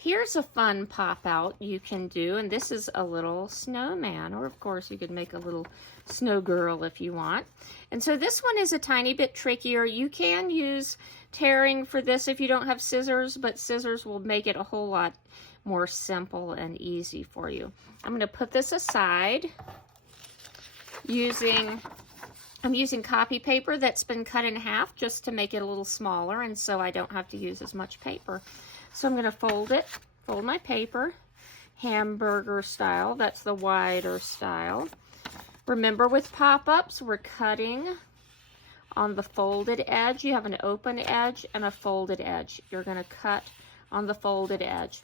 Here's a fun pop out you can do, and this is a little snowman, or of course you could make a little snow girl if you want. And so this one is a tiny bit trickier. You can use tearing for this if you don't have scissors, but scissors will make it a whole lot more simple and easy for you. I'm going to put this aside I'm using copy paper that's been cut in half just to make it a little smaller, and so I don't have to use as much paper. So I'm going to fold my paper, hamburger style. That's the wider style. Remember, with pop-ups, we're cutting on the folded edge. You have an open edge and a folded edge. You're going to cut on the folded edge.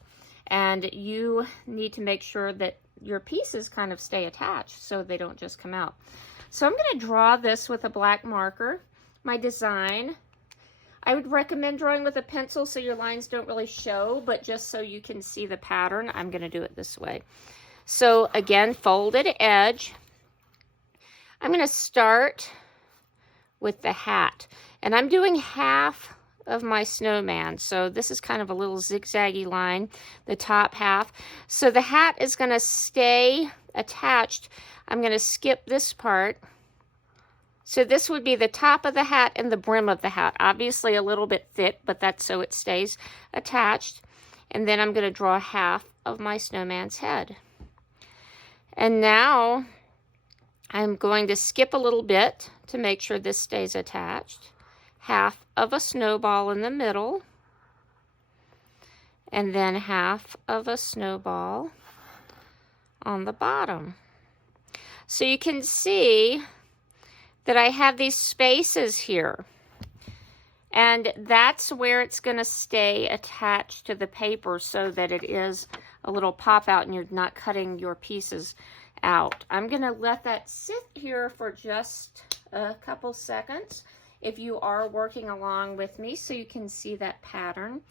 And you need to make sure that your pieces kind of stay attached so they don't just come out. So I'm going to draw this with a black marker, my design. I would recommend drawing with a pencil so your lines don't really show, but just so you can see the pattern, I'm going to do it this way. So again, folded edge. I'm going to start with the hat, and I'm doing half of my snowman. So this is kind of a little zigzaggy line, the top half. So the hat is going to stay attached. I'm going to skip this part. So this would be the top of the hat and the brim of the hat. Obviously a little bit thick, but that's so it stays attached. And then I'm going to draw half of my snowman's head. And now I'm going to skip a little bit to make sure this stays attached. Half of a snowball in the middle. And then half of a snowball on the bottom. So you can see that I have these spaces here, and that's where it's going to stay attached to the paper so that it is a little pop out and you're not cutting your pieces out. I'm going to let that sit here for just a couple seconds if you are working along with me so you can see that pattern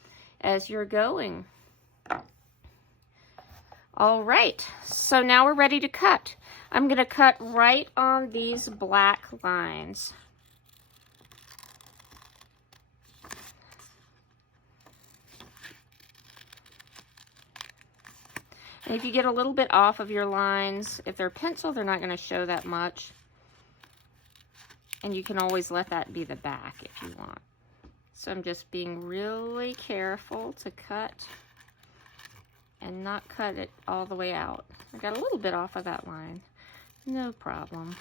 as you're going. All right, so now we're ready to cut. I'm going to cut right on these black lines. And if you get a little bit off of your lines, if they're pencil, they're not going to show that much. And you can always let that be the back if you want. So I'm just being really careful to cut and not cut it all the way out. I got a little bit off of that line. No problem.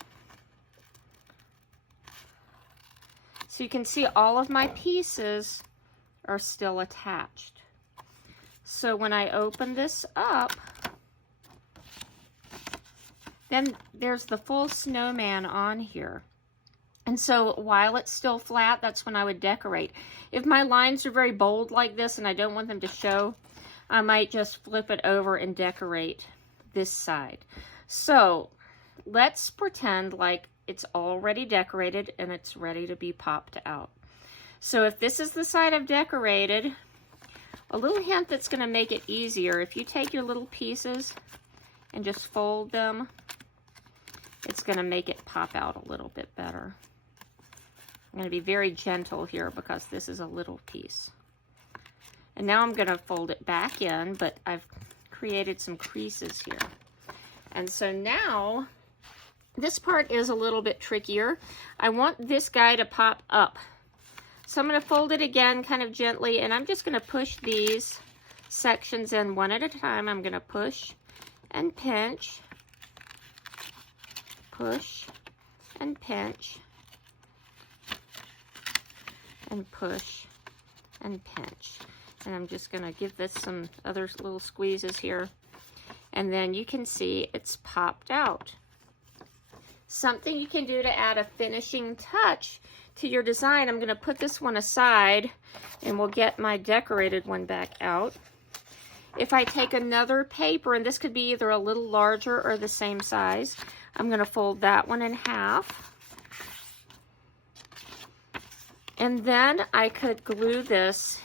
So you can see all of my pieces are still attached. So when I open this up, then there's the full snowman on here. And so while it's still flat, that's when I would decorate. If my lines are very bold like this and I don't want them to show, I might just flip it over and decorate this side. So let's pretend like it's already decorated and it's ready to be popped out. So if this is the side I've decorated, a little hint that's going to make it easier, if you take your little pieces and just fold them, it's going to make it pop out a little bit better. I'm going to be very gentle here because this is a little piece. And now I'm going to fold it back in, but I've created some creases here. And so now, this part is a little bit trickier. I want this guy to pop up. So I'm going to fold it again kind of gently, and I'm just going to push these sections in one at a time. I'm going to push and pinch, push and pinch, and push and pinch. And I'm just going to give this some other little squeezes here. And then you can see it's popped out. Something you can do to add a finishing touch to your design, I'm going to put this one aside and we'll get my decorated one back out. If I take another paper, and this could be either a little larger or the same size, I'm going to fold that one in half. And then I could glue this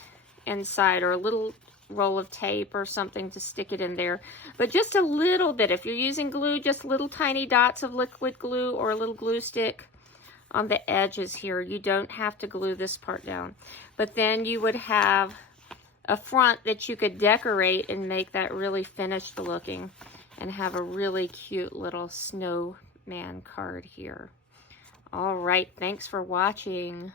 inside, or a little roll of tape or something to stick it in there. But just a little bit. If you're using glue, just little tiny dots of liquid glue or a little glue stick on the edges here. You don't have to glue this part down. But then you would have a front that you could decorate and make that really finished looking and have a really cute little snowman card here. All right, thanks for watching.